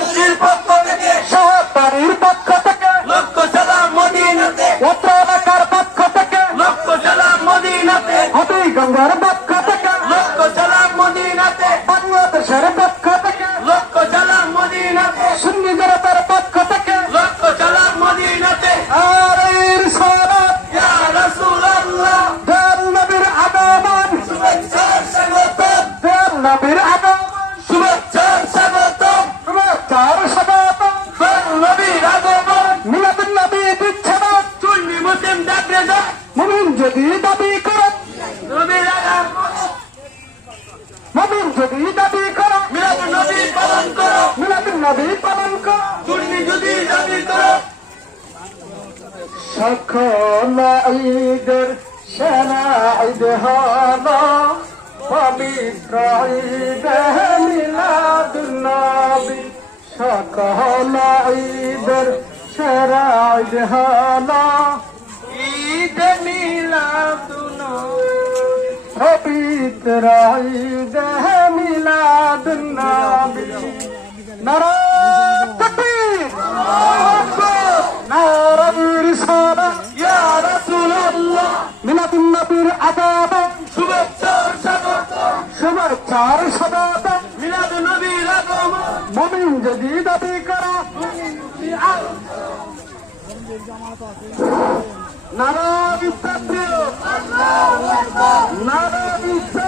ব্রাঞ্চের যদি দাবি করে নবীর যদি দাবি করে মিলাদ নবী পালন করো। মিলাদুন নবী পালন করে। সুন্নি যদি দাবি করো। সকল ঈদের সেরা ঈদ হল পবিত্র ঈদ মিলাদুন্নবী সকল ঈদের সেরা ঈদ হল পবিত্র ঈদ মিলাদুন্নবী নারায়ণ তাকবীর। নারায়ণ রিসালাত ইয়া রাসূলুল্লাহ। মিলাদুন নবীর আদাব শুভেচ্ছা স্বাগতম শুভেচ্ছার সদাত মিলাদ নবীর আগমন। মমিন যদি দাবি করা নারা বিপ্লবীয় নারা বিপ্লব।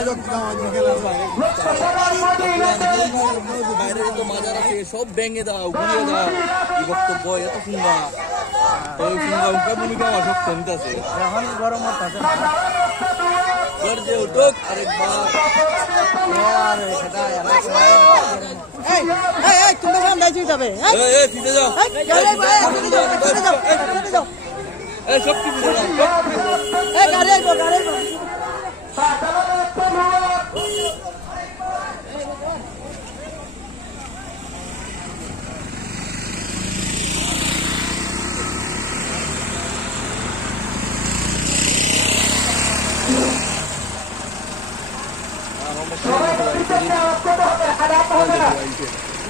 আছে মাজার আছে সব ভেঙে দাও ঘুরিয়ে দাও কি বক্তব্য এত শুনবা ওই শুনবা গরম হচ্ছে যে উঠুক আরেকবার এই এই এই তুমি সামনে যাবে এই এই যাও এই এই এই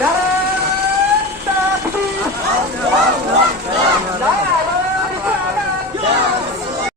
নারা